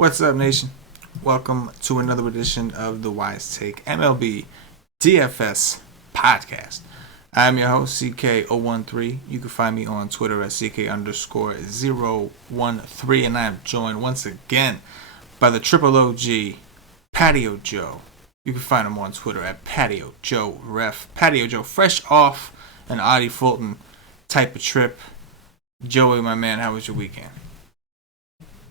What's up, nation? Welcome to another edition of the Wise Take MLB DFS podcast. I'm your host, CK013. You can find me on Twitter at CK_013, and I am joined once again by the Triple OG, Patio Joe. You can find him on Twitter at Patio Joe Ref. Patio Joe, fresh off an Audie Fulton type of trip. Joey, my man, how was your weekend?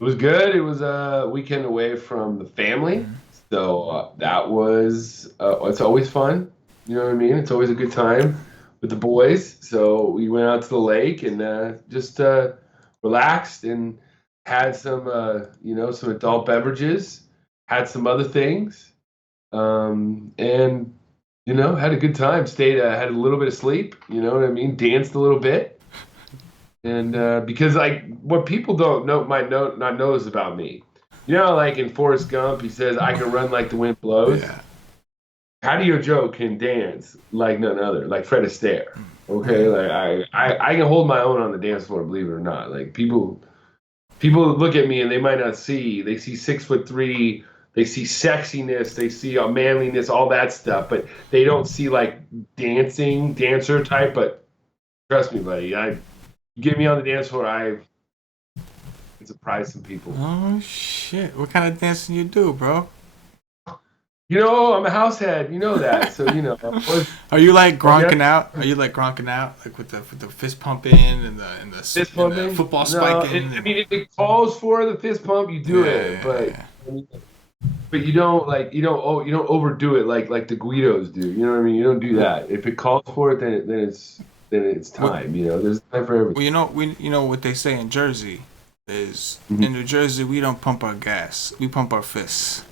It was good. It was a weekend away from the family. So that was, it's always fun. You know what I mean? It's always a good time with the boys. So we went out to the lake and just relaxed and had some, some adult beverages, had some other things, and, had a good time. Had a little bit of sleep, you know what I mean? Danced a little bit. And because what people might not notice about me, like in Forrest Gump, he says I can run like the wind blows. Yeah. Patio Joe can dance like none other, like Fred Astaire. Okay, like I can hold my own on the dance floor, believe it or not. Like people look at me and they might not see. They see 6'3", they see sexiness, they see manliness, all that stuff, but they don't see like dancer type. But trust me, buddy, get me on the dance floor, I can surprise some people. Oh, shit. What kind of dancing you do, bro? I'm a house head. You know that. So, Are you like gronking out? Are you like gronking out? Like with the fist pumping and the fist pumping? And the football spiking? If it calls for the fist pump, you do it. But you don't overdo it like the Guidos do. You know what I mean? You don't do that. If it calls for it, then it's time. There's time for everything. Well, we know what they say in Jersey is in New Jersey we don't pump our gas, we pump our fists.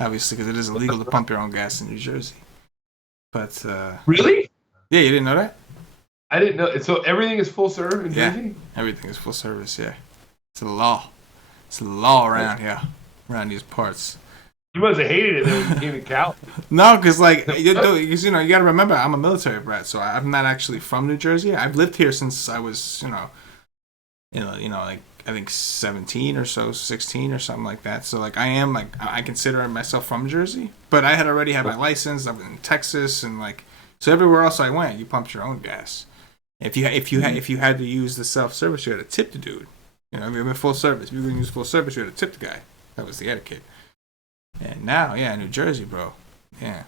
Obviously, because it is illegal to pump your own gas in New Jersey. But really? Yeah, you didn't know that? I didn't know. So everything is full serve in Jersey? Everything is full service. Yeah, it's a law. It's a law around here, around these parts. You must have hated it when you came to Cal. No, because you got to remember, I'm a military brat, so I'm not actually from New Jersey. I've lived here since I was, I think 17 or so, 16 or something like that. So I consider myself from Jersey, but I had already had my license. I was in Texas and so everywhere else I went, you pumped your own gas. If you had to use the self-service, you had to tip the dude. If you were in full service, if you were going to use full service, you had to tip the guy. That was the etiquette. And now, New Jersey, bro. Yeah.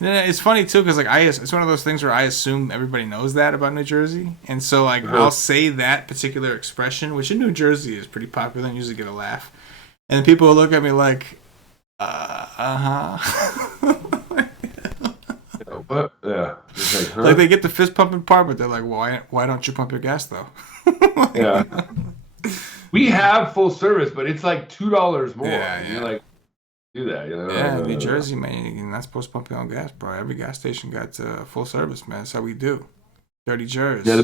And then it's funny, too, because, it's one of those things where I assume everybody knows that about New Jersey. And so, I'll say that particular expression, which in New Jersey is pretty popular and usually get a laugh. And people will look at me like, What? Yeah. Like, they get the fist pumping part, but they're like, why don't you pump your gas, though? Yeah. We have full service, but it's like $2 more. Yeah. You're like, do that, Yeah, New Jersey, man, you're not supposed to pump your own gas, bro. Every gas station got full service, man. That's how we do. Dirty Jersey. Yeah,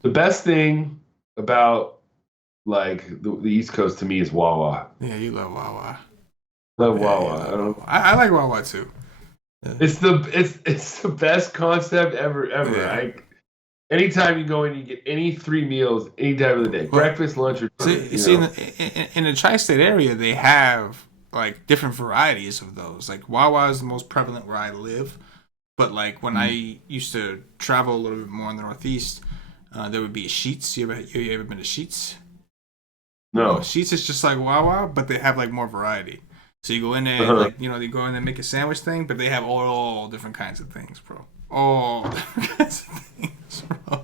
the best thing about the East Coast to me is Wawa. Yeah, you love Wawa. Wawa. I like Wawa too. Yeah. It's the best concept ever. Yeah. Anytime you go in, you get any 3 meals any time of the day, breakfast, lunch, or dinner. In the tri-state area, they have different varieties of those. Wawa is the most prevalent where I live, but when I used to travel a little bit more in the Northeast, there would be a Sheetz. You ever been to Sheetz? No. Sheetz is just like Wawa, but they have more variety. So you go in there, and, they go in there and make a sandwich thing, but they have all different kinds of things, bro. All different kinds of things, bro.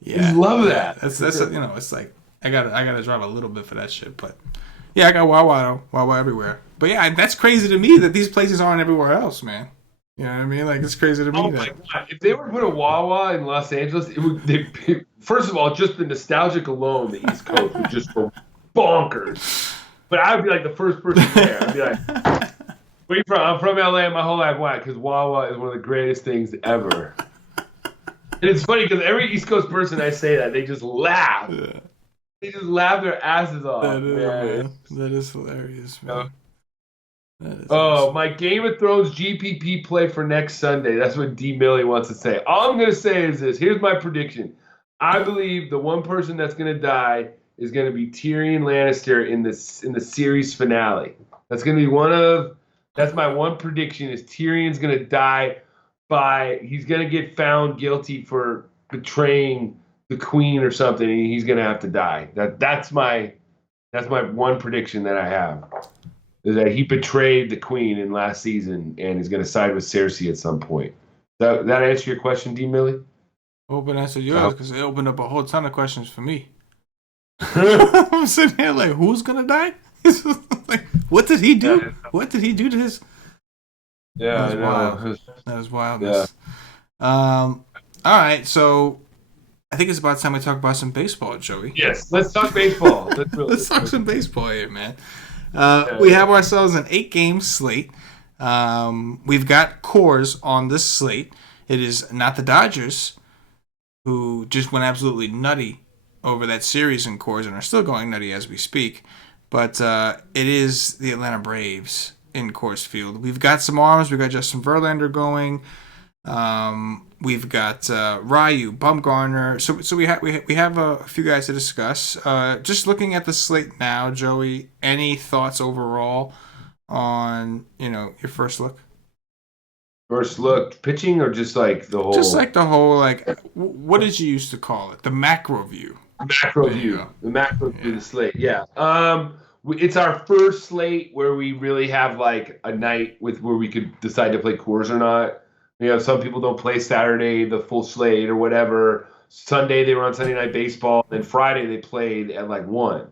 Yeah, I love that. That's it's I gotta drive a little bit for that shit, but yeah, I got Wawa everywhere. But yeah, that's crazy to me that these places aren't everywhere else, man. You know what I mean? It's crazy to me. Oh my God. If they were to put a Wawa in Los Angeles, first of all, just the nostalgic alone, the East Coast would just go bonkers. But I would be the first person there. I'd be like, where you from? I'm from LA my whole life. Why? Because Wawa is one of the greatest things ever. And it's funny because every East Coast person I say that, they just laugh. Yeah. They just laugh their asses off. That is hilarious, man. Awesome. My Game of Thrones GPP play for next Sunday. That's what D. Millie wants to say. All I'm going to say is this. Here's my prediction. I believe the one person that's going to die is going to be Tyrion Lannister in the series finale. That's going to be that's my one prediction is Tyrion's going to die he's going to get found guilty for betraying the queen or something, and he's going to have to die. That's my one prediction that I have, is that he betrayed the queen in last season and is going to side with Cersei at some point. That answer your question, D. Millie? Open answer yours, because it opened up a whole ton of questions for me. I'm sitting here like, who's gonna die? Like, what did he do? What did he do to his? Yeah, that was wild. That was wildness. Yeah. All right, so I think it's about time we talk about some baseball, Joey. Yes, let's talk baseball. Let's talk some baseball here, man. We have ourselves an 8-game slate. We've got Coors on this slate. It is not the Dodgers, who just went absolutely nutty over that series in Coors and are still going nutty as we speak. But it is the Atlanta Braves in Coors Field. We've got some arms. We've got Justin Verlander going. We've got Ryu, Bumgarner. So we have a few guys to discuss. Just looking at the slate now, Joey, any thoughts overall on your first look? First look, pitching or just like the whole? Just like the whole, like, what did you used to call it? The macro view. Macro view. The macro view of the slate, yeah. It's our first slate where we really have like a night where we could decide to play Coors or not. Some people don't play Saturday, the full slate or whatever. Sunday they were on Sunday Night Baseball, and Friday they played at like 1.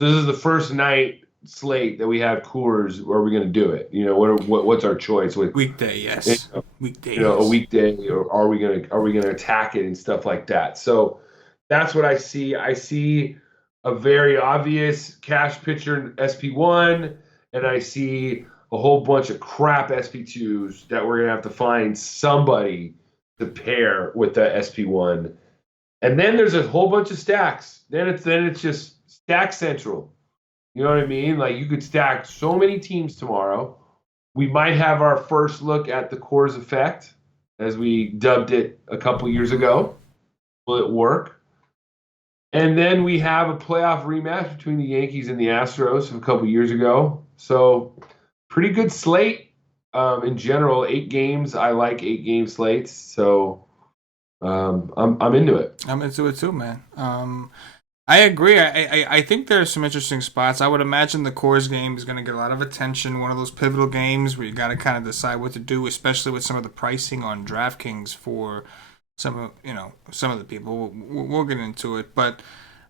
This is the first night slate that we have Coors. Where are we going to do it? What's our choice? Weekday, yes. Weekday, a weekday, or are we gonna attack it and stuff like that? So that's what I see. I see a very obvious cash pitcher SP1, and I see a whole bunch of crap SP2s that we're gonna have to find somebody to pair with the SP1. And then there's a whole bunch of stacks. Then it's just stack central. You know what I mean? Like, you could stack so many teams tomorrow. We might have our first look at the Coors effect, as we dubbed it a couple years ago. Will it work? And then we have a playoff rematch between the Yankees and the Astros of a couple years ago. So pretty good slate in general. 8 games. I like 8-game slates. So I'm into it. I'm into it too, man. I agree. I think there are some interesting spots. I would imagine the Coors game is going to get a lot of attention. One of those pivotal games where you got to kind of decide what to do, especially with some of the pricing on DraftKings for some of the people. We'll get into it, but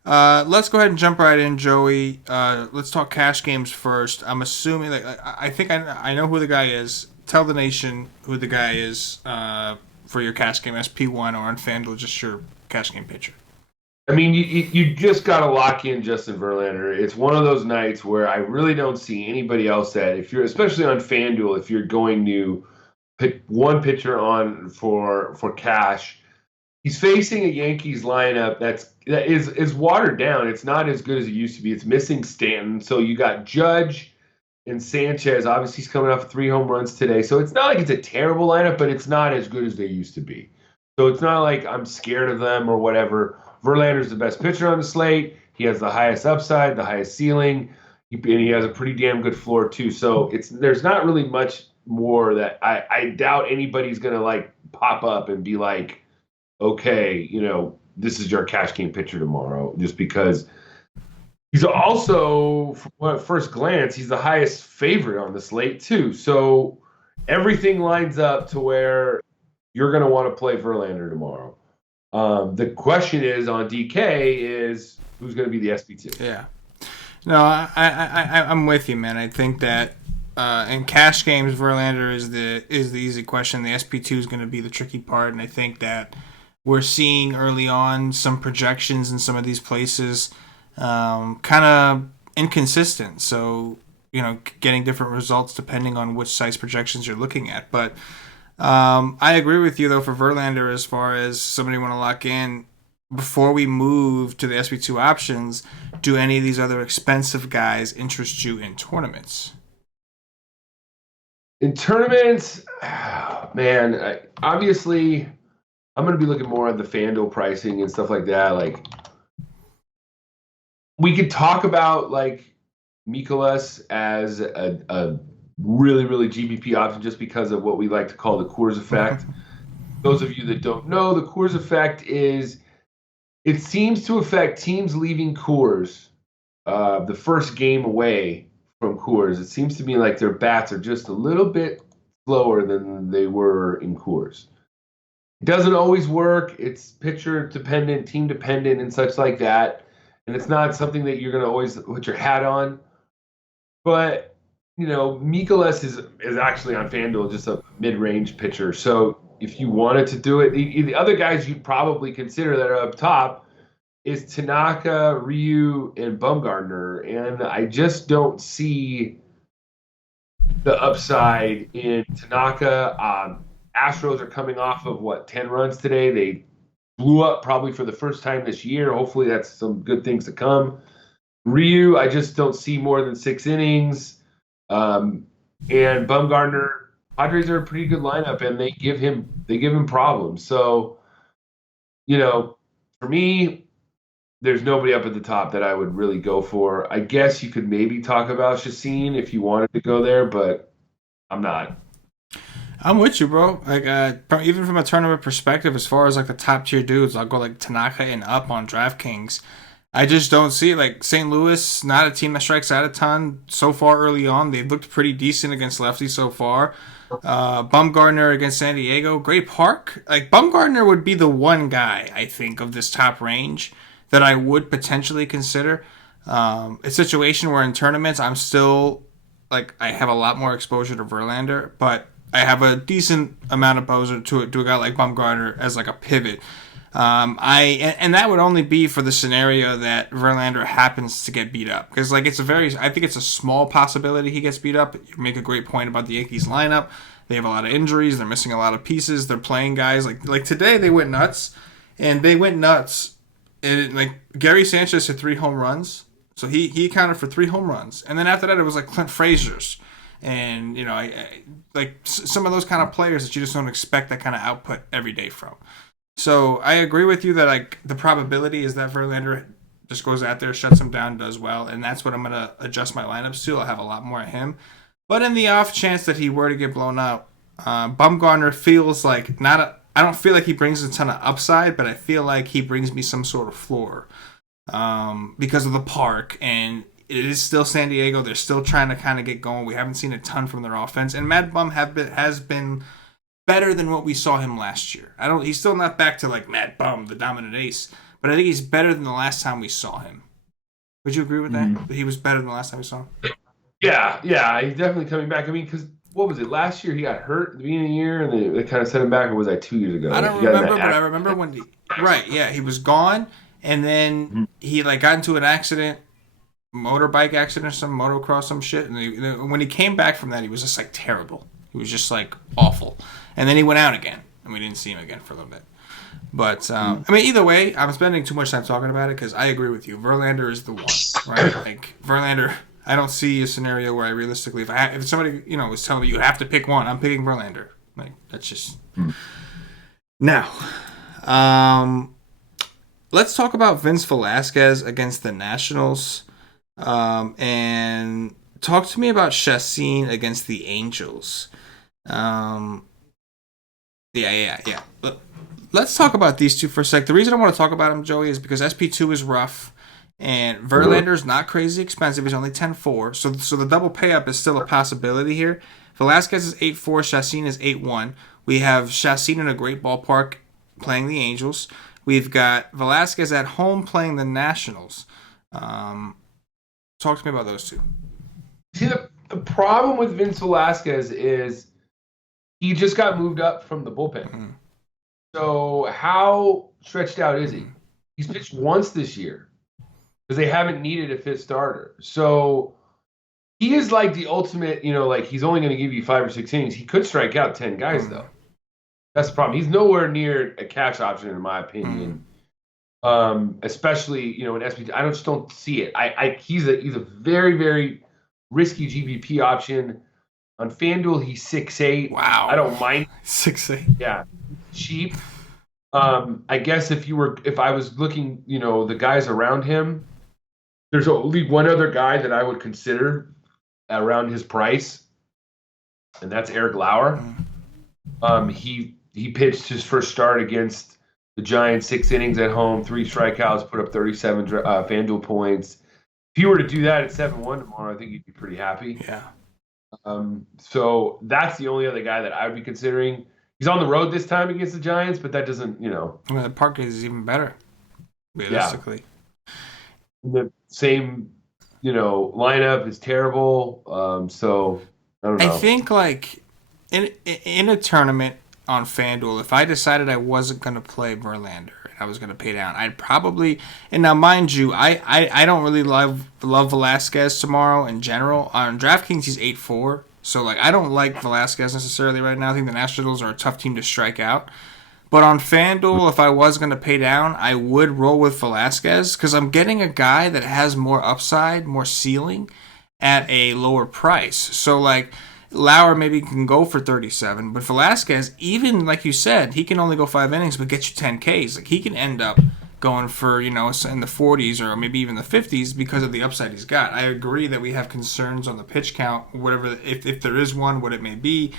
let's go ahead and jump right in, Joey. Let's talk cash games first. I'm assuming I think I know who the guy is. Tell the nation who the guy is for your cash game SP1 or on FanDuel, just your cash game pitcher. I mean, you just got to lock in Justin Verlander. It's one of those nights where I really don't see anybody else that, if you're, especially on FanDuel, if you're going to pick one pitcher on for cash, he's facing a Yankees lineup that is watered down. It's not as good as it used to be. It's missing Stanton. So you got Judge and Sanchez. Obviously, he's coming off 3 home runs today. So it's not like it's a terrible lineup, but it's not as good as they used to be. So it's not like I'm scared of them or whatever. Verlander's the best pitcher on the slate. He has the highest upside, the highest ceiling, and he has a pretty damn good floor too. So there's not really much more that I doubt anybody's gonna like pop up and be like, okay, this is your cash game pitcher tomorrow, just because he's also, at first glance, he's the highest favorite on the slate too. So everything lines up to where you're gonna want to play Verlander tomorrow. The question is on DK is who's going to be the SP2. Yeah. No, I'm with you, man. I think that in cash games, Verlander is the easy question. The SP2 is going to be the tricky part, and I think that we're seeing early on some projections in some of these places kind of inconsistent. So, getting different results depending on which size projections you're looking at. But I agree with you, though, for Verlander, as far as somebody want to lock in. Before we move to the SP2 options, do any of these other expensive guys interest you in tournaments? In tournaments, man, obviously, I'm going to be looking more at the FanDuel pricing and stuff like that. Like, We could talk about like Mikolas as a really, really GBP option just because of what we like to call the Coors effect. Those of you that don't know, the Coors effect is it seems to affect teams leaving Coors the first game away from Coors. It seems to me like their bats are just a little bit slower than they were in Coors. It doesn't always work. It's pitcher dependent, team dependent, and such like that. And it's not something that you're going to always put your hat on. But, Mikolas is actually on FanDuel just a mid-range pitcher. So if you wanted to do it, the other guys you'd probably consider that are up top is Tanaka, Ryu, and Bumgarner. And I just don't see the upside in Tanaka. Astros are coming off of 10 runs today. They blew up probably for the first time this year. Hopefully that's some good things to come. Ryu, I just don't see more than 6 innings. And Bumgarner, Padres are a pretty good lineup, and they give him problems. So, for me, there's nobody up at the top that I would really go for. I guess you could maybe talk about Chacin if you wanted to go there, but I'm not. I'm with you, bro. Like, even from a tournament perspective, as far as like the top tier dudes, I'll go like Tanaka and up on DraftKings. I just don't see it. Like St. Louis, not a team that strikes out a ton so far early on. They've looked pretty decent against lefties so far. Bumgarner against San Diego, great park. Like Bumgarner would be the one guy I think of this top range that I would potentially consider. A situation where in tournaments I'm still like I have a lot more exposure to Verlander, but I have a decent amount of exposure to a guy like Bumgarner as like a pivot. And that would only be for the scenario that Verlander happens to get beat up, because like I think it's a small possibility he gets beat up. You make a great point about the Yankees lineup. They have a lot of injuries. They're missing a lot of pieces. They're playing guys like today they went nuts, and like Gary Sanchez hit 3 home runs, so he accounted for 3 home runs, and then after that it was like Clint Frazier's. And like some of those kind of players that you just don't expect that kind of output every day from. So I agree with you that like the probability is that Verlander just goes out there, shuts him down, does well, and that's what I'm gonna adjust my lineups to. I'll have a lot more of him. But in the off chance that he were to get blown up, Bumgarner feels like I don't feel like he brings a ton of upside, but I feel like he brings me some sort of floor because of the park, and it is still San Diego. They're still trying to kind of get going. We haven't seen a ton from their offense, and Mad Bum has been better than what we saw him last year. He's still not back to like Mad Bum, the dominant ace, but I think he's better than the last time we saw him. Would you agree with that? Mm-hmm. That he was better than the last time we saw him? Yeah, he's definitely coming back. I mean, because what was it? Last year he got hurt at the beginning of the year, and they kind of set him back. Or was that 2 years ago? I don't remember, but I remember when he was gone, and then he like got into an accident. Motorbike accident, some motocross, some shit. And when he came back from that, he was just like terrible. He was just like awful. And then he went out again, and we didn't see him again for a little bit. But I mean, either way, I'm spending too much time talking about it because I agree with you. Verlander is the one, right? Like Verlander, I don't see a scenario where I realistically, if somebody was telling me you have to pick one, I'm picking Verlander. Like that's just now. Let's talk about Vince Velasquez against the Nationals. And talk to me about Chacin against the Angels. Yeah. Let's talk about these two for a sec. The reason I want to talk about them, Joey, is because SP2 is rough, and Verlander's not crazy expensive. He's only 10-4, so the double pay up is still a possibility here. Velasquez is 8-4, Chacin is 8-1. We have Chacin in a great ballpark playing the Angels. We've got Velasquez at home playing the Nationals. Talk to me about those two. See, the problem with Vince Velasquez is he just got moved up from the bullpen. Mm-hmm. So how stretched out is he? He's pitched once this year because they haven't needed a fifth starter. So he is like the ultimate, like he's only going to give you 5 or 6 innings. He could strike out 10 guys, though. That's the problem. He's nowhere near a cash option, in my opinion. Especially in SP2, I just don't see it. He's a very, very risky GBP option. On FanDuel, he's 6'8". Wow, I don't mind 6'8". Yeah, cheap. I guess if I was looking, the guys around him, There's only one other guy that I would consider around his price, and that's Eric Lauer. He pitched his first start against the Giants, 6 innings at home, 3 strikeouts, put up 37 FanDuel points. If he were to do that at 7-1 tomorrow, I think he'd be pretty happy. Yeah. So that's the only other guy that I would be considering. He's on the road this time against the Giants, but that doesn't, Well, the park is even better, realistically. Yeah. The same, lineup is terrible. So I don't know. I think like in a tournament on FanDuel, if I decided I wasn't going to play Verlander and I was going to pay down, I'd probably, and now mind you, I don't really love Velasquez tomorrow in general. On DraftKings, he's 8-4. So like I don't like Velasquez necessarily right now. I think the Nationals are a tough team to strike out. But on FanDuel, if I was going to pay down, I would roll with Velasquez because I'm getting a guy that has more upside, more ceiling at a lower price. So, like, Lauer maybe can go for 37, but Velasquez, even like you said, he can only go 5 innings but get you 10 Ks. Like, he can end up going for, in the 40s or maybe even the 50s because of the upside he's got. I agree that we have concerns on the pitch count, whatever, if there is one, what it may be.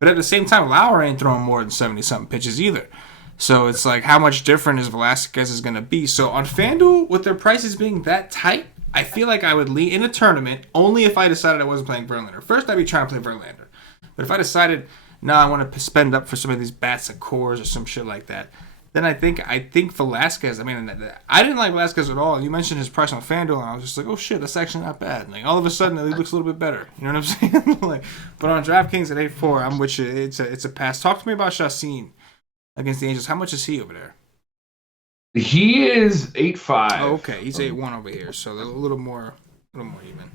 But at the same time, Lauer ain't throwing more than 70-something pitches either. So it's like, how much different is Velasquez is going to be? So on FanDuel, with their prices being that tight, I feel like I would lean in a tournament only if I decided I wasn't playing Verlander. First, I'd be trying to play Verlander. But if I decided, no, I want to spend up for some of these bats and cores or some shit like that, then I think Velasquez, I didn't like Velasquez at all. You mentioned his price on FanDuel, and I was just like, oh shit, that's actually not bad. Like, all of a sudden, he looks a little bit better. You know what I'm saying? But on DraftKings at 8-4, I'm with you. It's a pass. Talk to me about Chacin against the Angels. How much is he over there? He is 8-5. Oh, okay, he's 8-1 over here, so a little more even.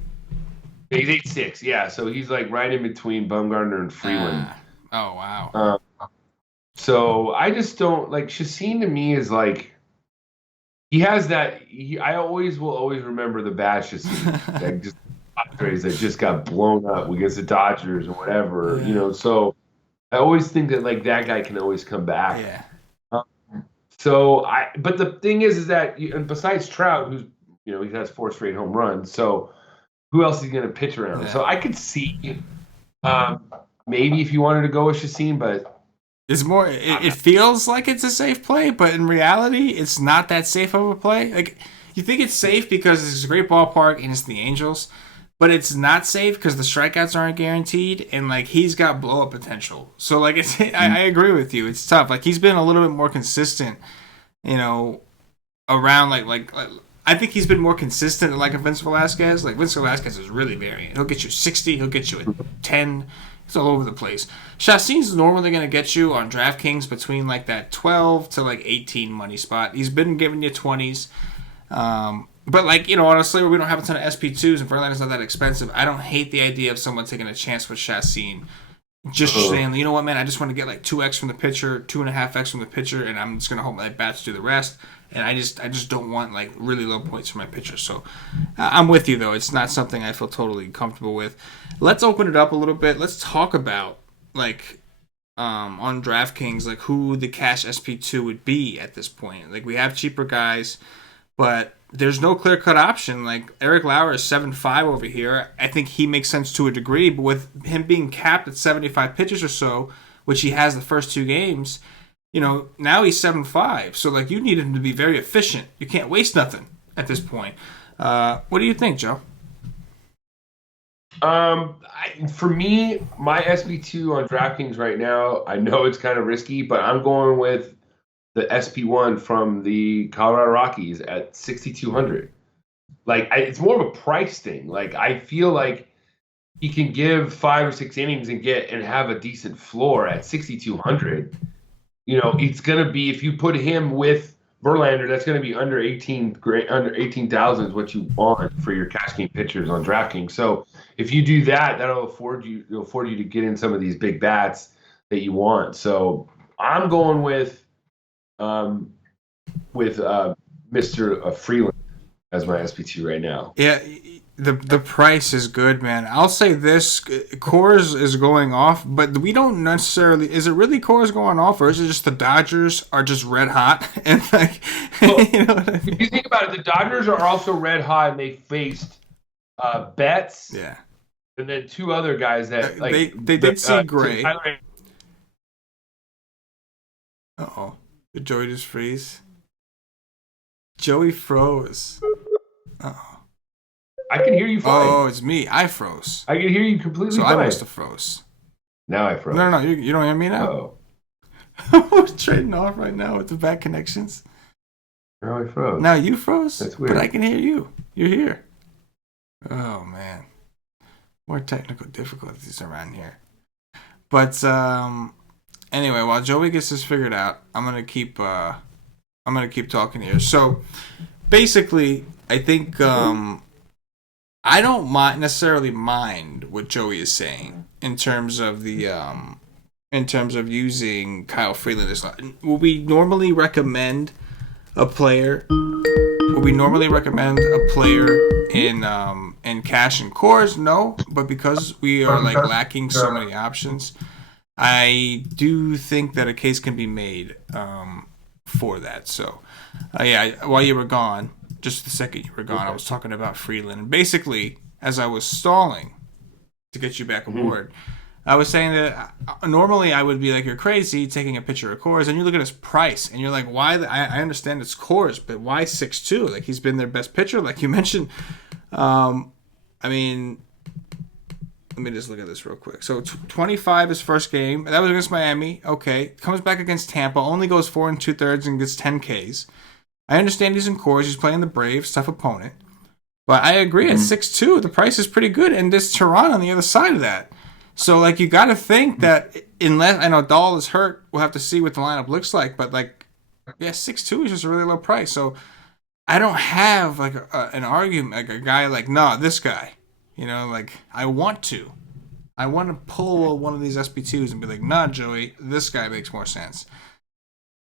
He's 8-6, yeah. So he's like right in between Bumgarner and Freeland. Oh wow. So I just don't like Chacin. To me is like he has that. I will always remember the bad Chacin, like just Padres that just got blown up against the Dodgers or whatever. Yeah. So I always think that like that guy can always come back. Yeah. But the thing is that and besides Trout, who's he has 4 straight home runs. So who else is going to pitch around? Yeah. So I could see maybe if you wanted to go with Chacin, but. It's more. It feels like it's a safe play, but in reality, it's not that safe of a play. Like you think it's safe because it's a great ballpark and it's the Angels, but it's not safe because the strikeouts aren't guaranteed and like he's got blow up potential. So like it's. I agree with you. It's tough. Like he's been a little bit more consistent, around like I think he's been more consistent than like a Vince Velasquez. Like Vince Velasquez is really variant. He'll get you 60. He'll get you a 10. It's all over the place. Chacin's normally going to get you on DraftKings between like that 12 to like 18 money spot. He's been giving you 20s. But like, honestly, we don't have a ton of SP2s and Verlander's not that expensive. I don't hate the idea of someone taking a chance with Chacin. Just saying, you know what, man, I just want to get like 2x from the pitcher, 2.5x from the pitcher, and I'm just going to hope my bats do the rest. And I just don't want like really low points for my pitcher. So I'm with you though. It's not something I feel totally comfortable with. Let's open it up a little bit. Let's talk about like on DraftKings like who the cash SP2 would be at this point. Like we have cheaper guys, but there's no clear-cut option. Like Eric Lauer is 7-5 over here. I think he makes sense to a degree, but with him being capped at 75 pitches or so, which he has the first 2 games, now he's 7-5. So, like, you need him to be very efficient. You can't waste nothing at this point. What do you think, Joe? For me, my SP2 on DraftKings right now, I know it's kind of risky, but I'm going with the SP1 from the Colorado Rockies at 6,200. Like, it's more of a price thing. Like, I feel like he can give 5 or 6 innings and have a decent floor at 6,200. It's going to be, if you put him with Verlander, that's going to be under 18,000 is what you want for your cash game pitchers on DraftKings. So if you do that, that'll afford you to get in some of these big bats that you want. So I'm going with Mr. Freeland as my SP2 right now. Yeah, the price is good, man. I'll say this: Coors is going off, but we don't necessarily. Is it really Coors going off, or is it just the Dodgers are just red hot and like, Well, you know what I if mean? you think about it, the Dodgers are also red hot, and they faced Betts Yeah, and then two other guys that they did see Gray. Tyler. Oh, did Joey just freeze? Joey froze. Oh, I can hear you fine. oh, it's me. I froze. I can hear you completely So fine. I must have froze. Now I froze. No, you don't hear me now. Oh, We're trading off right now with the bad connections. now I froze. Now you froze. That's weird. But I can hear you. You're here. Oh man, more technical difficulties around here. But anyway, while Joey gets this figured out, I'm gonna keep talking here. So basically, I think I don't necessarily mind what Joey is saying in terms of the in terms of using Kyle Freeland this lot. Will we normally recommend a player? Would we normally recommend a player in cash and cores? No, but because we are like lacking so many options, I do think that a case can be made for that. So, yeah, while you were gone, just the second you were gone, I was talking about Freeland. And basically, as I was stalling to get you back aboard, I was saying that normally I would be like, you're crazy taking a picture of Coors, and you look at his price, and you're like, why? I understand it's Coors, but why 6.2? Like, he's been their best pitcher, like you mentioned. I mean, let me just look at this real quick. So 25 his first game. That was against Miami. Okay. Comes back against Tampa. Only goes 4 2/3 and gets 10 Ks. I understand he's in Coors. He's playing the Braves, tough opponent. But I agree, at 6.2, the price is pretty good. And there's Toronto on the other side of that. So, like, you got to think that unless, I know Dahl is hurt, we'll have to see what the lineup looks like. But, like, yeah, 6.2 is just a really low price. So, I don't have, like, an argument, like, a guy like, nah, this guy. You know, like, I want to pull one of these SP2s and be like, nah, Joey, this guy makes more sense.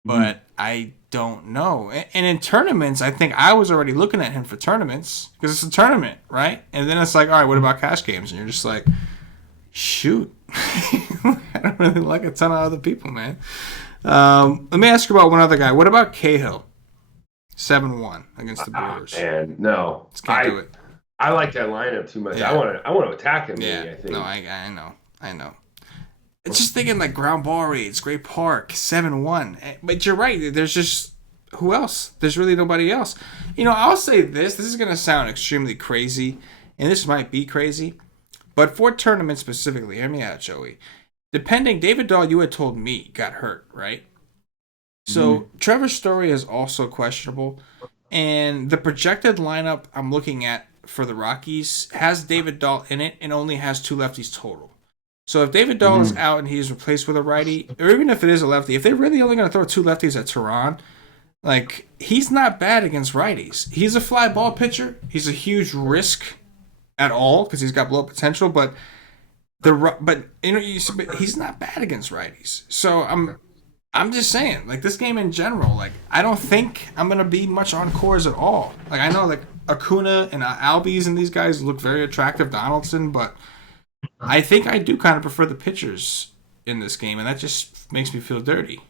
But I don't know. And in tournaments, I think I was already looking at him for tournaments because it's a tournament, right? And then it's like, all right, what about cash games? And you're just like, shoot. I don't really like a ton of other people, man. Let me ask you about one other guy. What about Cahill? 7-1 against the Brewers. And no, Just can't do it. I like that lineup too much. Yeah. I want to attack him. Yeah, maybe, I think. no, I know. It's just thinking like ground ball rates, Great Park, 7-1. But you're right. There's just who else? There's really nobody else. You know, I'll say this. This is gonna sound extremely crazy, and this might be crazy, but for tournaments specifically, hear me out, Joey. Depending, David Dahl, you had told me got hurt, right? So Trevor Story is also questionable, and the projected lineup I'm looking at for the Rockies has David Dahl in it and only has 2 lefties total. So if David Dahl is out and he's replaced with a righty, or even if it is a lefty, if they're really only going to throw 2 lefties at Tehran, like, he's not bad against righties. He's a fly ball pitcher. He's a huge risk at all because he's got blow potential, but you know, he's not bad against righties. So I'm just saying, like, this game in general, like, I don't think I'm gonna be much on Coors at all. Like, I know, like, Acuna and Albies and these guys look very attractive, Donaldson, but I think I do kind of prefer the pitchers in this game, and that just makes me feel dirty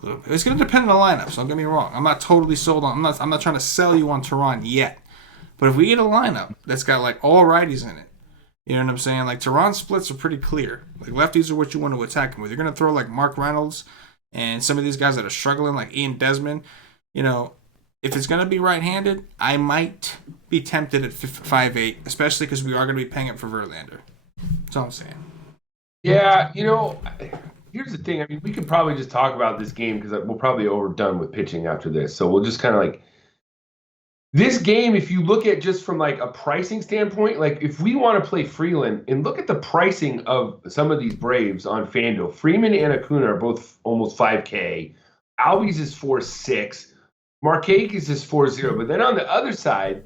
a little bit. It's gonna depend on the lineup, so don't get me wrong. I'm not totally sold on. I'm not trying to sell you on Tehran yet, but if we get a lineup that's got like all righties in it, you know what I'm saying? Like, Tehran splits are pretty clear. Like, lefties are what you want to attack him with. You're gonna throw like Mark Reynolds and some of these guys that are struggling, like Ian Desmond. You know, if it's gonna be right-handed, I might be tempted at 5.8, especially because we are gonna be paying it for Verlander. That's all I'm saying. Yeah, you know, here's the thing. I mean, we could probably just talk about this game because we're probably overdone with pitching after this. So we'll just kind of like this game. If you look at just from like a pricing standpoint, like if we want to play Freeland and look at the pricing of some of these Braves on FanDuel, Freeman and Acuna are both almost 5K. Albies is 4.6. Marquez is 4.0. But then on the other side,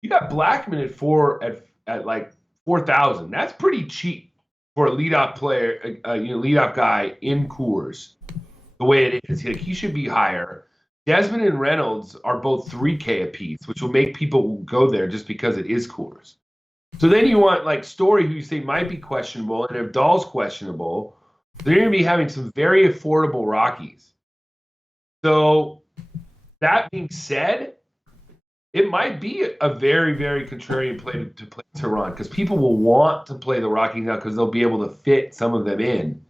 you got Blackman at like 4,000. That's pretty cheap for a leadoff player, leadoff guy in Coors. The way it is, he should be higher. Desmond and Reynolds are both 3K apiece, which will make people go there just because it is Coors. So then you want like Story, who you say might be questionable, and if Dahl's questionable, they're going to be having some very affordable Rockies. So that being said, it might be a very, very contrarian play to play Tehran because people will want to play the Rockies now because they'll be able to fit some of them in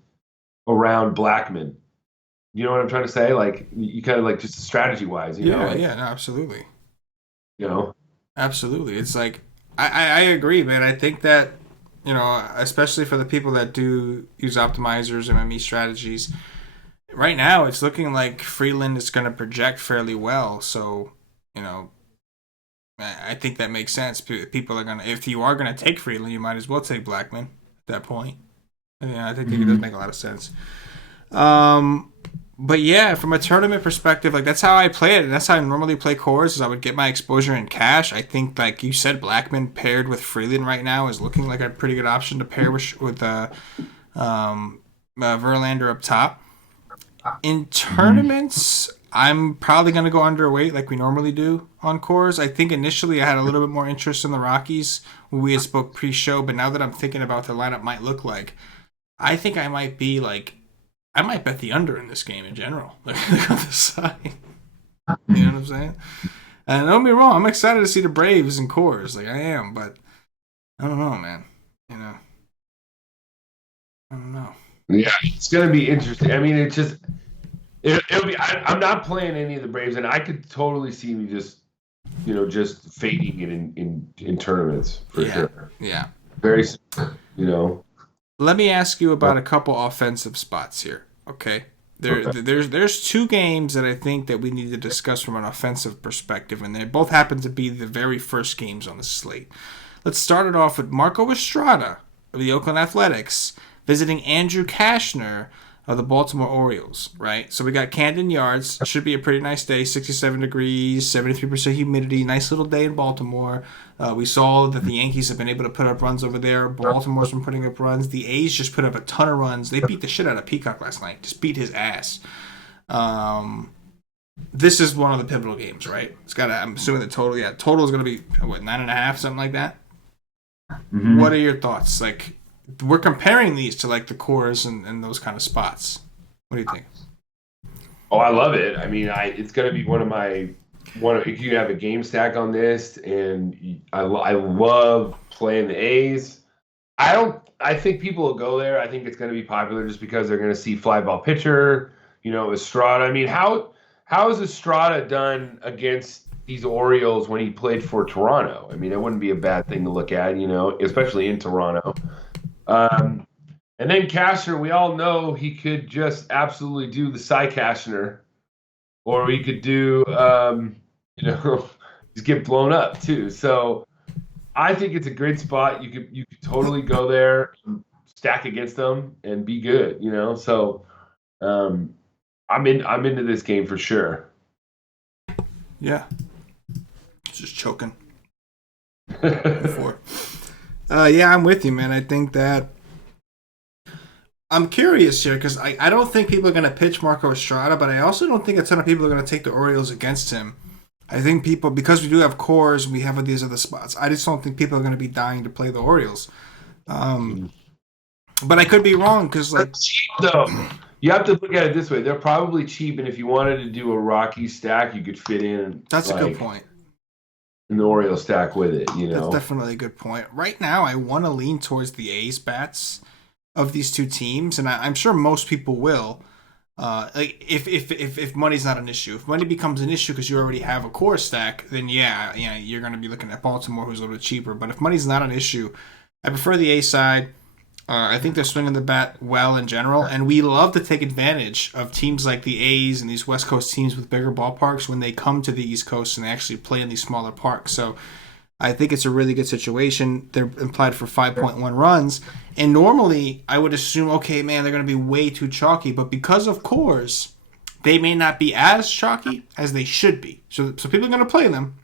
around Blackman. You know what I'm trying to say? Like you kind of like just strategy wise, you know, like, Yeah, no, absolutely. you know. Absolutely. It's like I agree, man. I think that, especially for the people that do use optimizers and MME strategies, right now it's looking like Freeland is going to project fairly well. So, you know, I think that makes sense. People are going to, if you are going to take Freeland, you might as well take Blackman at that point. Yeah, I think it does make a lot of sense. But yeah, from a tournament perspective, like that's how I play it, and that's how I normally play cores. Is I would get my exposure in cash. I think, like you said, Blackman paired with Freeland right now is looking like a pretty good option to pair with Verlander up top. In tournaments, I'm probably going to go underweight like we normally do on cores. I think initially I had a little bit more interest in the Rockies when we had spoke pre-show, but now that I'm thinking about what the lineup might look like, I think I might bet the under in this game in general. Like on the side. You know what I'm saying? And don't be wrong, I'm excited to see the Braves and cores. Like I am, but I don't know, man. You know. I don't know. Yeah, it's going to be interesting. I mean, it's just it'll be. I'm not playing any of the Braves, and I could totally see me just just fading it in tournaments for sure. Yeah. Very, you know. Let me ask you about a couple offensive spots here. Okay. There's two games that I think that we need to discuss from an offensive perspective, and they both happen to be the very first games on the slate. Let's start it off with Marco Estrada of the Oakland Athletics visiting Andrew Kashner of the Baltimore Orioles, right? So we got Camden Yards. Should be a pretty nice day, 67 degrees, 73% humidity, nice little day in Baltimore. We saw that the Yankees have been able to put up runs over there. Baltimore's been putting up runs. The A's just put up a ton of runs. They beat the shit out of Peacock last night. Just beat his ass. This is one of the pivotal games, right? I'm assuming the total is going to be, 9.5, something like that? Mm-hmm. What are your thoughts? Like, we're comparing these to like the cores and those kind of spots. What do you think? Oh, I love it. I mean, it's going to be you have a game stack on this, and I love playing the A's. I think people will go there. I think it's going to be popular just because they're going to see fly ball pitcher, Estrada. I mean, how has Estrada done against these Orioles when he played for Toronto? I mean, it wouldn't be a bad thing to look at, especially in Toronto. And then Kashner, we all know he could just absolutely do the Cy Kashner, or he could do, just get blown up too. So I think it's a great spot. You could totally go there, and stack against them, and be good. So I'm into this game for sure. Yeah, just choking. Yeah, I'm with you, man. I think that I'm curious here because I don't think people are going to pitch Marco Estrada, but I also don't think a ton of people are going to take the Orioles against him. I think people, because we do have cores and we have these other spots, I just don't think people are going to be dying to play the Orioles. But I could be wrong because, like, cheap though. You have to look at it this way: they're probably cheap, and if you wanted to do a Rocky stack, you could fit in. That's a good point. An Orioles stack with it, That's definitely a good point. Right now, I want to lean towards the A's bats of these two teams, and I'm sure most people will. Like if money's not an issue, if money becomes an issue because you already have a core stack, then yeah, you're going to be looking at Baltimore, who's a little bit cheaper. But if money's not an issue, I prefer the A side. I think they're swinging the bat well in general, and we love to take advantage of teams like the A's and these West Coast teams with bigger ballparks when they come to the East Coast and they actually play in these smaller parks. So I think it's a really good situation. They're implied for 5.1 runs, and normally I would assume, okay, man, they're going to be way too chalky, but because of cores, they may not be as chalky as they should be. So people are going to play them,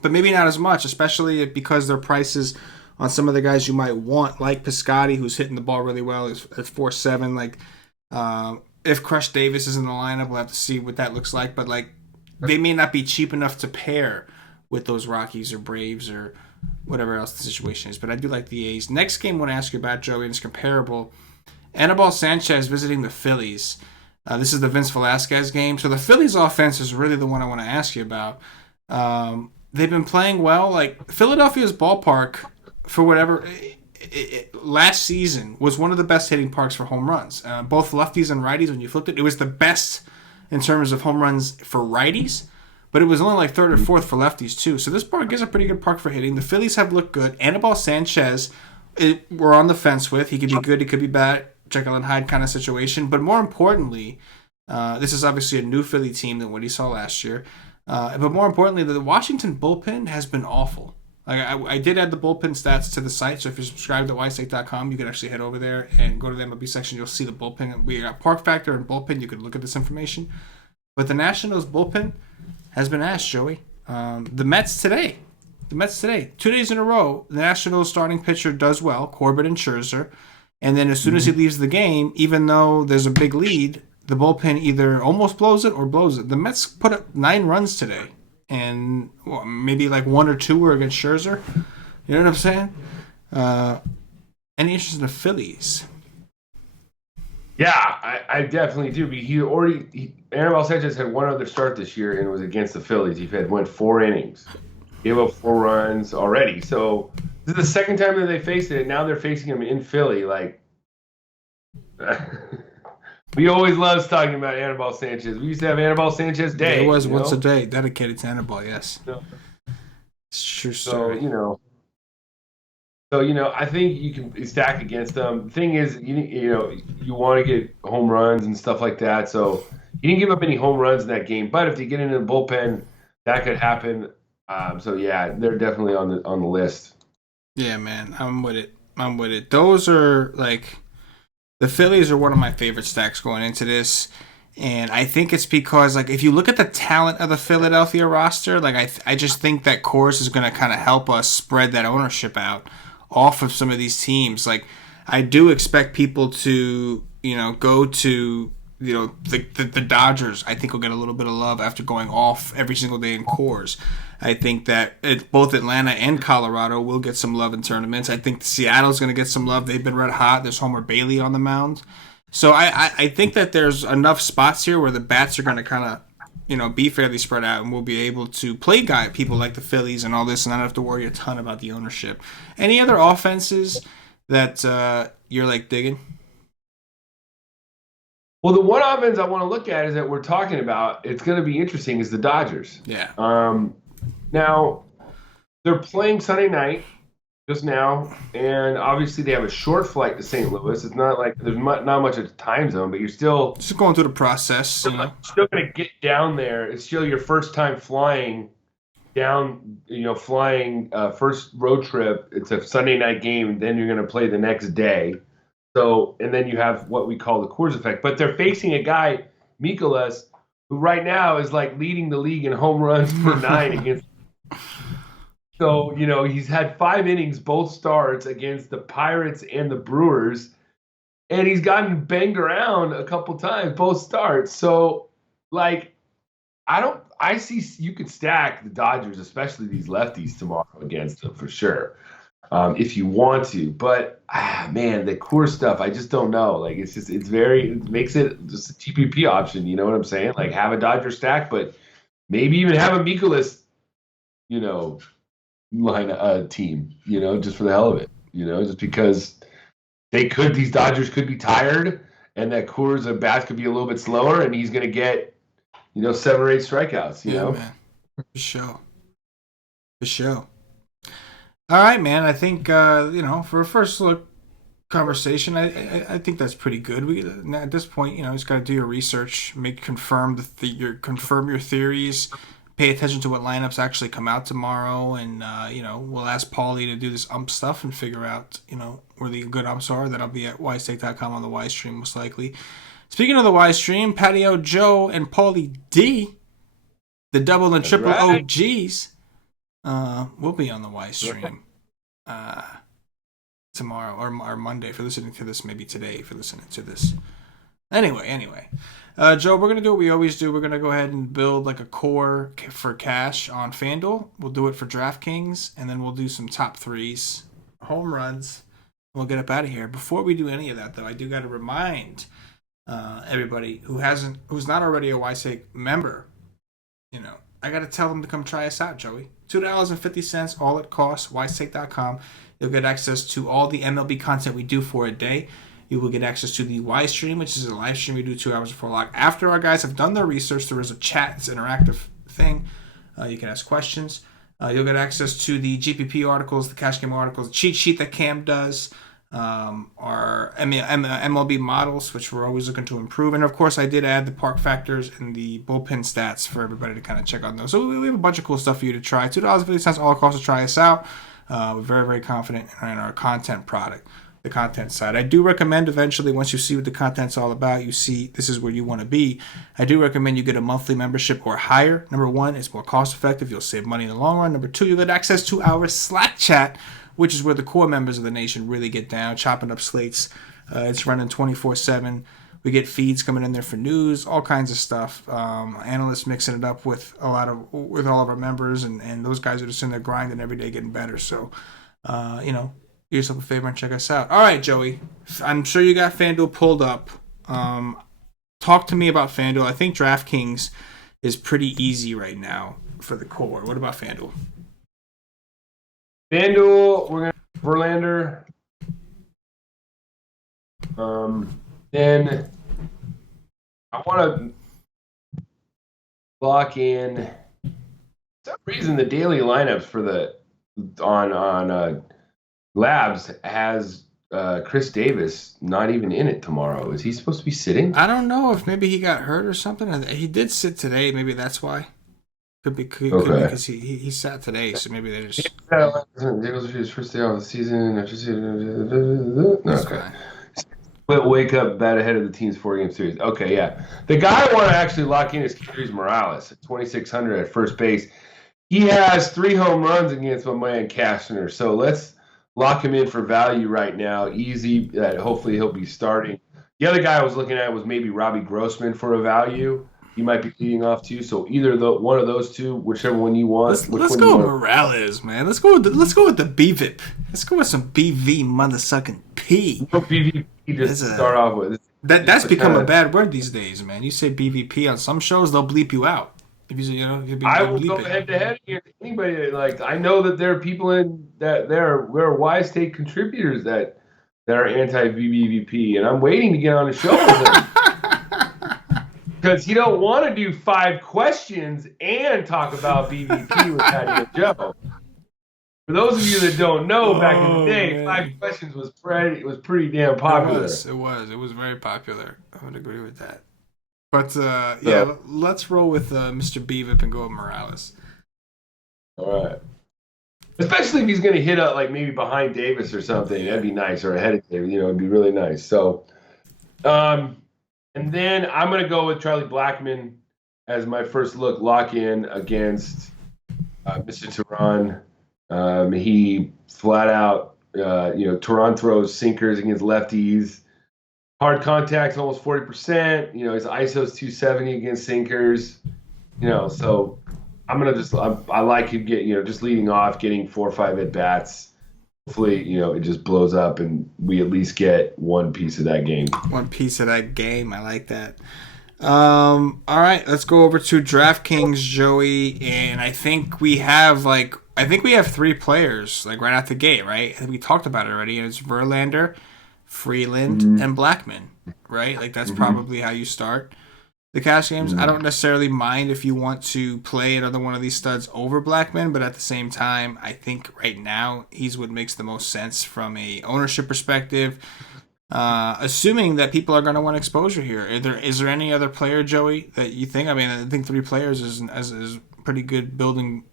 but maybe not as much, especially because their prices on some of the guys you might want, like Piscotty, who's hitting the ball really well, is at 4.7. Like, if Crush Davis is in the lineup, we'll have to see what that looks like. But like, they may not be cheap enough to pair with those Rockies or Braves or whatever else the situation is. But I do like the A's. Next game I want to ask you about, Joey, and it's comparable. Anibal Sanchez visiting the Phillies. This is the Vince Velasquez game. So the Phillies offense is really the one I want to ask you about. They've been playing well. Like Philadelphia's ballpark, for whatever, last season was one of the best hitting parks for home runs. Both lefties and righties, when you flipped it, it was the best in terms of home runs for righties. But it was only like third or fourth for lefties, too. So this park is a pretty good park for hitting. The Phillies have looked good. Anibal Sanchez, we're on the fence with. He could be good, he could be bad. Jekyll and Hyde kind of situation. But more importantly, this is obviously a new Philly team than what he saw last year. But more importantly, the Washington bullpen has been awful. Like I did add the bullpen stats to the site, so if you subscribe to wisestake.com, you can actually head over there and go to the MLB section. You'll see the bullpen. We got Park Factor and bullpen. You could look at this information. But the Nationals bullpen has been asked, Joey. The Mets today. 2 days in a row, the Nationals starting pitcher does well, Corbett and Scherzer. And then as soon as he leaves the game, even though there's a big lead, the bullpen either almost blows it or blows it. The Mets put up 9 runs today. And maybe like 1 or 2 were against Scherzer. You know what I'm saying? Any interest in the Phillies? Yeah, I definitely do. Anibal Sanchez had one other start this year, and it was against the Phillies. He went 4 innings, gave up 4 runs already. So this is the second time that they faced it, and now they're facing him in Philly. Like, we always loved talking about Anibal Sanchez. We used to have Anibal Sanchez Day. It was once a day dedicated to Anibal, yes. It's true story. So, I think you can stack against them. The thing is, you want to get home runs and stuff like that. So he didn't give up any home runs in that game. But if they get into the bullpen, that could happen. They're definitely on the list. Yeah, man, I'm with it. Those are like the Phillies are one of my favorite stacks going into this. And I think it's because, like, if you look at the talent of the Philadelphia roster, like, I just think that Coors is going to kind of help us spread that ownership out off of some of these teams. Like, I do expect people to, go to, the Dodgers. I think will get a little bit of love after going off every single day in Coors. I think that both Atlanta and Colorado will get some love in tournaments. I think Seattle's going to get some love. They've been red hot. There's Homer Bailey on the mound. So I think that there's enough spots here where the bats are going to kind of, be fairly spread out, and we'll be able to play people like the Phillies and all this, and not have to worry a ton about the ownership. Any other offenses that you're like digging? Well, the one offense I want to look at is that we're talking about. It's going to be interesting. Is the Dodgers? Yeah. Now they're playing Sunday night. Just now, and obviously they have a short flight to St. Louis. It's not like there's not much of a time zone, but you're still just going through the process. Still going to get down there. It's still your first time flying down. First road trip. It's a Sunday night game. Then you're going to play the next day. So, and then you have what we call the Coors effect. But they're facing a guy, Mikolas, who right now is like leading the league in home runs per 9 against. So, he's had 5 innings, both starts against the Pirates and the Brewers, and he's gotten banged around a couple times, both starts. So, I see you could stack the Dodgers, especially these lefties tomorrow against them for sure, if you want to. But, man, the Coors stuff, I just don't know. Like, it makes it just a TPP option. You know what I'm saying? Like, have a Dodger stack, but maybe even have a Mikolas, line a team, just for the hell of it, just because these Dodgers could be tired, and that Coors of bats could be a little bit slower, and he's going to get, 7 or 8 strikeouts, man. For sure. All right, man. I think, for a first look conversation, I think that's pretty good. At this point, you just got to do your research, confirm your theories. Pay attention to what lineups actually come out tomorrow, and we'll ask Paulie to do this ump stuff and figure out where the good umps are. That'll be at wisestake.com on the Y stream most likely. Speaking of the Y stream, Patio Joe and Paulie D, the double and triple OGs, will be on the Y stream tomorrow or Monday. For listening to this, maybe today. For listening to this. Anyway. Joe, we're going to do what we always do. We're going to go ahead and build like a core for cash on FanDuel. We'll do it for DraftKings, and then we'll do some top threes, home runs. We'll get up out of here. Before we do any of that, though, I do got to remind everybody who's not already a YSake member, I got to tell them to come try us out, Joey. $2.50, all it costs, ysake.com. You'll get access to all the MLB content we do for a day. You will get access to the Y stream, which is a live stream we do 2 hours before lock. After our guys have done their research, there is a chat. It's an interactive thing. You can ask questions. You'll get access to the GPP articles, the cash game articles, the cheat sheet that Cam does, our MLB models, which we're always looking to improve. And, of course, I did add the park factors and the bullpen stats for everybody to kind of check on those. So we have a bunch of cool stuff for you to try. $2.50 all it costs to try us out. We're very, very confident in our content product. The content side. I do recommend eventually, once you see what the content's all about, you see this is where you want to be. I do recommend you get a monthly membership or higher. Number one, it's more cost effective. You'll save money in the long run. Number two, you'll get access to our Slack chat, which is where the core members of the nation really get down, chopping up slates. It's running 24/7. We get feeds coming in there for news, all kinds of stuff. Analysts mixing it up with all of our members, and those guys are just in there grinding every day, getting better. So, do yourself a favor and check us out. All right, Joey. I'm sure you got FanDuel pulled up. Talk to me about FanDuel. I think DraftKings is pretty easy right now for the core. What about FanDuel? FanDuel, we're going to Verlander. Then I want to lock in. For some reason, the daily lineups for the on Labs has Chris Davis not even in it tomorrow. Is he supposed to be sitting? I don't know if maybe he got hurt or something. He did sit today. Maybe that's why. Could be because he sat today, so maybe they just. His first day of the season. Okay. Wake up, bat ahead of the team's 4-game series. Okay, yeah. The guy I want to actually lock in is Kendrys Morales at 2,600 at first base. He has 3 home runs against my man Castner, so let's lock him in for value right now. Easy. Hopefully he'll be starting. The other guy I was looking at was maybe Robbie Grossman for a value. He might be leading off too. So either one of those two, whichever one you want. Let's go with Morales, man. Let's go with the BVIP. Let's go with some BV motherfucking P. BVP to start off with. That's become a bad word these days, man. You say BVP on some shows, they'll bleep you out. I will go head to head against anybody. Like, I know that there are people in that we're Wise Take contributors that are anti-BVP, and I'm waiting to get on the show with them because you don't want to do 5 questions and talk about BVP with Patio Joe. For those of you that don't know, back in the day, 5 questions was pretty damn popular. It was very popular. I would agree with that. But, let's roll with Mr. Bevip and go with Morales. All right. Especially if he's going to hit up, like, maybe behind Davis or something. That'd be nice. Or ahead of Davis. It'd be really nice. So, and then I'm going to go with Charlie Blackmon as my first lock-in against Mr. Tehran. He flat out, Tehran throws sinkers against lefties. Hard contact's almost 40%. His ISO's 270 against sinkers. So I'm gonna I like him just leading off, getting 4 or 5 at bats. Hopefully, it just blows up and we at least get one piece of that game. One piece of that game. I like that. All right, let's go over to DraftKings, Joey, and I think we have 3 players right out the gate, right? I think we talked about it already, and it's Verlander, Freeland, and Blackmon, right? That's probably how you start the cash games. I don't necessarily mind if you want to play another one of these studs over Blackmon, but at the same time, I think right now he's what makes the most sense from a ownership perspective. Assuming that people are going to want exposure here. Is there any other player, Joey, that you think? I mean, I think 3 players is pretty good building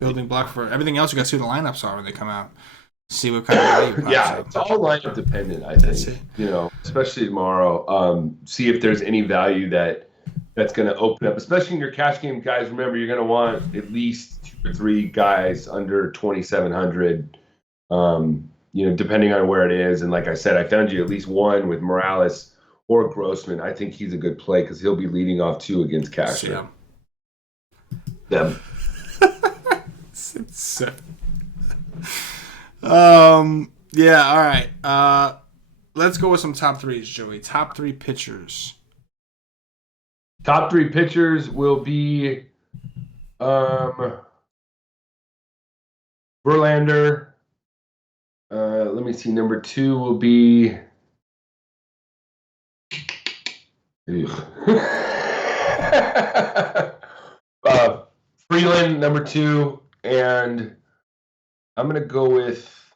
block for everything else. You got to see what the lineups are when they come out. See what kind of value pops up. It's all lineup dependent, I think. Especially tomorrow. See if there's any value that's going to open up, especially in your cash game, guys. Remember, you're going to want at least 2 or 3 guys under 2,700. Depending on where it is. And like I said, I found you at least one with Morales or Grossman. I think he's a good play because he'll be leading off 2 against Cashner. Yeah. Them. Yeah, all right. Let's go with some top threes, Joey. Top 3 pitchers. Top 3 pitchers will be Verlander. Let me see. Number 2 will be Freeland, number 2, and I'm gonna go with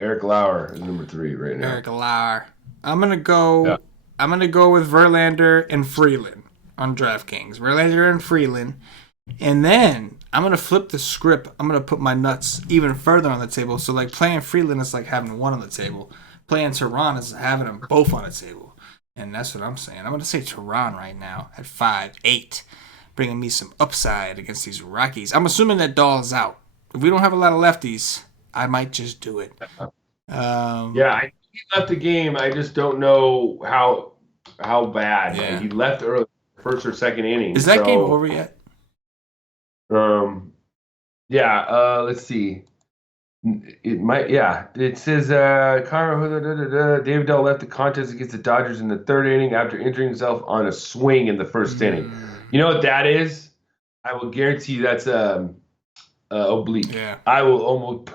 Eric Lauer as number 3 right now. Eric Lauer. I'm gonna go with Verlander and Freeland on DraftKings. Verlander and Freeland. And then I'm going to flip the script. I'm going to put my nuts even further on the table. So, like, playing Freeland is like having one on the table. Playing Tehran is having them both on the table. And that's what I'm saying. I'm going to say Tehran right now at 5-8, bringing me some upside against these Rockies. I'm assuming that Dahl is out. If we don't have a lot of lefties, I might just do it. I think he left the game. I just don't know how bad. Yeah. Like, he left early, first or second inning. Is that game over yet? Let's see. It might. Yeah, it says David Dahl left the contest against the Dodgers in the 3rd inning after injuring himself on a swing in the 1st inning. You know what that is? I will guarantee you that's oblique. Yeah. I will almost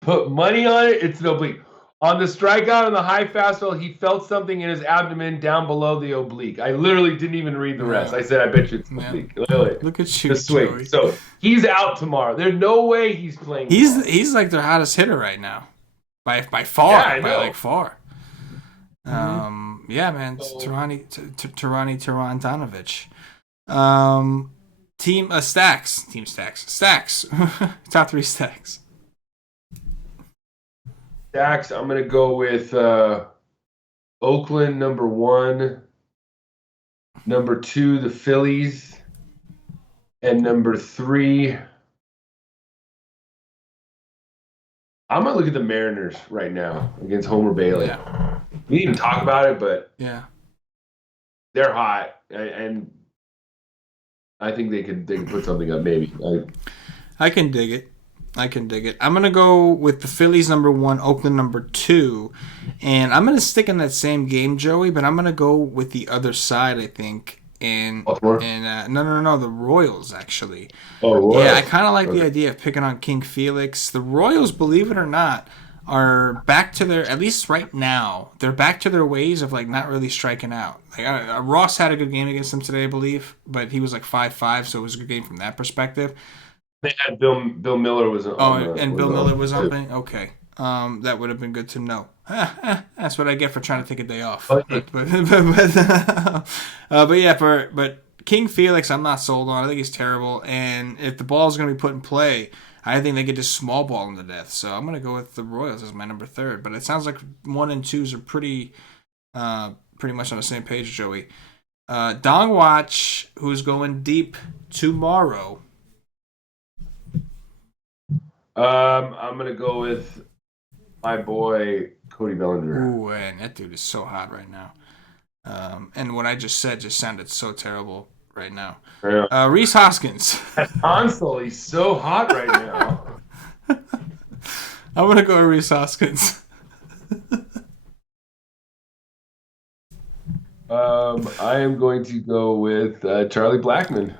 put money on it. It's an oblique. On the strikeout on the high fastball, he felt something in his abdomen down below the oblique. I literally didn't even read the rest. I said, I bet you it's oblique. Literally. Look at you, the swing. Joey. So he's out tomorrow. There's no way he's playing. He's like their hottest hitter right now, by far. Yeah, I know. By far. Yeah, man. Tehran Tanovich. Team stacks. Top 3 stacks. Stacks, I'm going to go with Oakland, number 1. Number 2, the Phillies. And number 3, I'm going to look at the Mariners right now against Homer Bailey. Yeah. We didn't even talk about it, but yeah, they're hot. And I think they could put something up maybe. I can dig it. I'm going to go with the Phillies number 1, Oakland number 2. And I'm going to stick in that same game, Joey, but I'm going to go with the other side, I think. Baltimore? No, the Royals, actually. Oh, Royals. Yeah, I kind of like the idea of picking on King Felix. The Royals, believe it or not, are back to their, at least right now, they're back to their ways of, like, not really striking out. Like, Ross had a good game against them today, I believe, but he was, like, 5-5, so it was a good game from that perspective. They had Bill Miller was on. Bill Miller was on. Okay, that would have been good to know. That's what I get for trying to take a day off. But King Felix, I'm not sold on. I think he's terrible. And if the ball is going to be put in play, I think they could just small ball him to death. So I'm going to go with the Royals as my number 3rd. But it sounds like 1 and 2s are pretty much on the same page, Joey. Dong Watch, who's going deep tomorrow. I'm gonna go with my boy Cody Bellinger. Ooh, and that dude is so hot right now. And what I just said just sounded so terrible right now. Yeah. Rhys Hoskins. That console, he's so hot right now. I'm gonna go with Rhys Hoskins. I am going to go with Charlie Blackmon.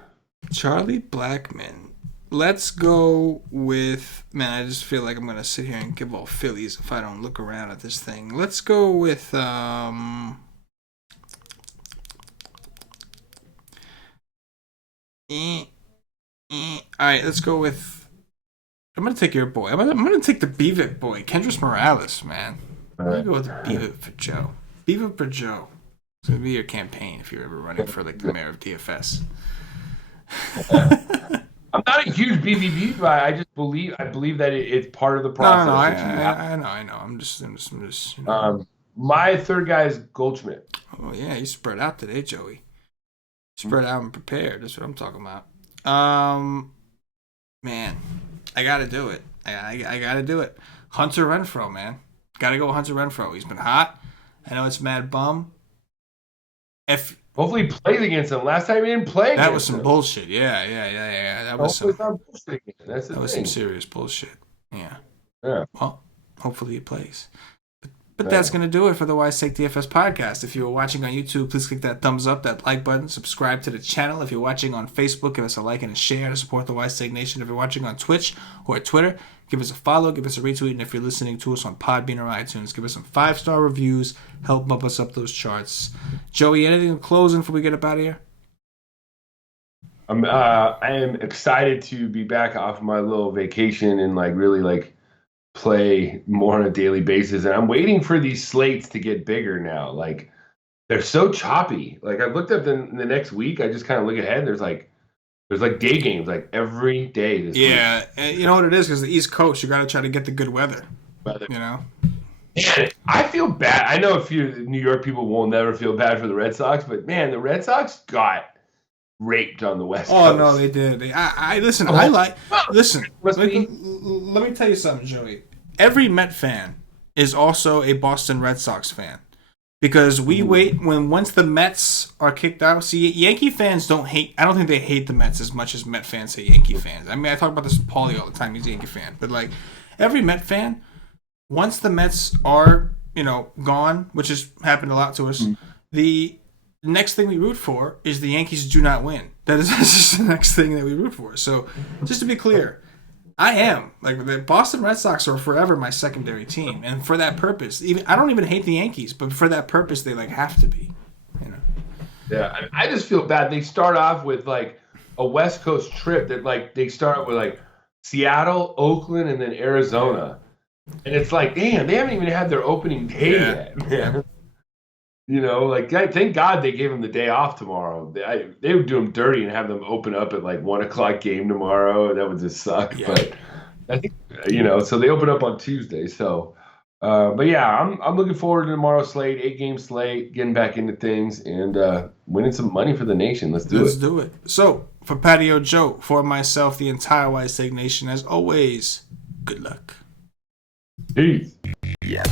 Charlie Blackmon. Let's go with... Man, I just feel like I'm going to sit here and give all Phillies if I don't look around at this thing. Let's go with... All right, let's go with... I'm going to take your boy. I'm going to take the Beavitt boy, Kendrys Morales, man. I'm going to go with Beavitt for Joe. Beavitt for Joe. It's going to be your campaign if you're ever running for like the mayor of DFS. I'm not a huge BBB guy. I believe that it's part of the process. No, I know. I'm just you know. My 3rd guy is Goldschmidt. Oh yeah, you spread out today, Joey. Spread out and prepared. That's what I'm talking about. Man, I gotta do it. I gotta do it. Hunter Renfroe, man. Gotta go Hunter Renfroe. He's been hot. I know it's mad bum. Hopefully he plays against them. Last time he didn't play That against was some them. bullshit. Yeah. That was Hopefully some. it's not bullshit again. That's the That was thing. some serious bullshit. Yeah. Yeah. Well, hopefully he plays. But Yeah. that's going to do it for the Wise Take DFS podcast. If you were watching on YouTube, please click that thumbs up, that like button, subscribe to the channel. If you're watching on Facebook, give us a like and a share to support the Wise Take Nation. If you're watching on Twitch or Twitter, give us a follow, give us a retweet. And if you're listening to us on Podbean or iTunes, give us some 5-star reviews. Help bump us up those charts. Joey, anything in closing before we get up out of here? I am excited to be back off my little vacation and really play more on a daily basis. And I'm waiting for these slates to get bigger now. Like they're so choppy. Like I've looked up the next week. I just kind of look ahead. There's day games like every day this week. Yeah, and you know what it is? Because the East Coast, you got to try to get the good weather. You know? Man, I feel bad. I know a few New York people will never feel bad for the Red Sox, but man, the Red Sox got raped on the West Coast. Oh no, they did. Listen. Listen. Let me tell you something, Joey. Every Met fan is also a Boston Red Sox fan because we wait once the Mets are kicked out. See, Yankee fans don't hate. I don't think they hate the Mets as much as Met fans hate Yankee fans. I mean, I talk about this with Paulie all the time. He's a Yankee fan, but like every Met fan, once the Mets are gone, which has happened a lot to us, the next thing we root for is the Yankees do not win. That's just the next thing that we root for. So, just to be clear, I am the Boston Red Sox are forever my secondary team, and for that purpose, I don't even hate the Yankees, but for that purpose, they have to be. Yeah, I just feel bad. They start off with a West Coast trip that they start with Seattle, Oakland, and then Arizona, and it's damn, they haven't even had their opening day yet, man. Thank God they gave them the day off tomorrow. They would do them dirty and have them open up at 1:00 game tomorrow. That would just suck. Yeah. But I think so they open up on Tuesday. So, but yeah, I'm looking forward to tomorrow's slate, 8-game slate, getting back into things and winning some money for the nation. Let's do it. So for Patio Joe, for myself, the entire Wise Take Nation, as always, good luck. Peace. Yeah.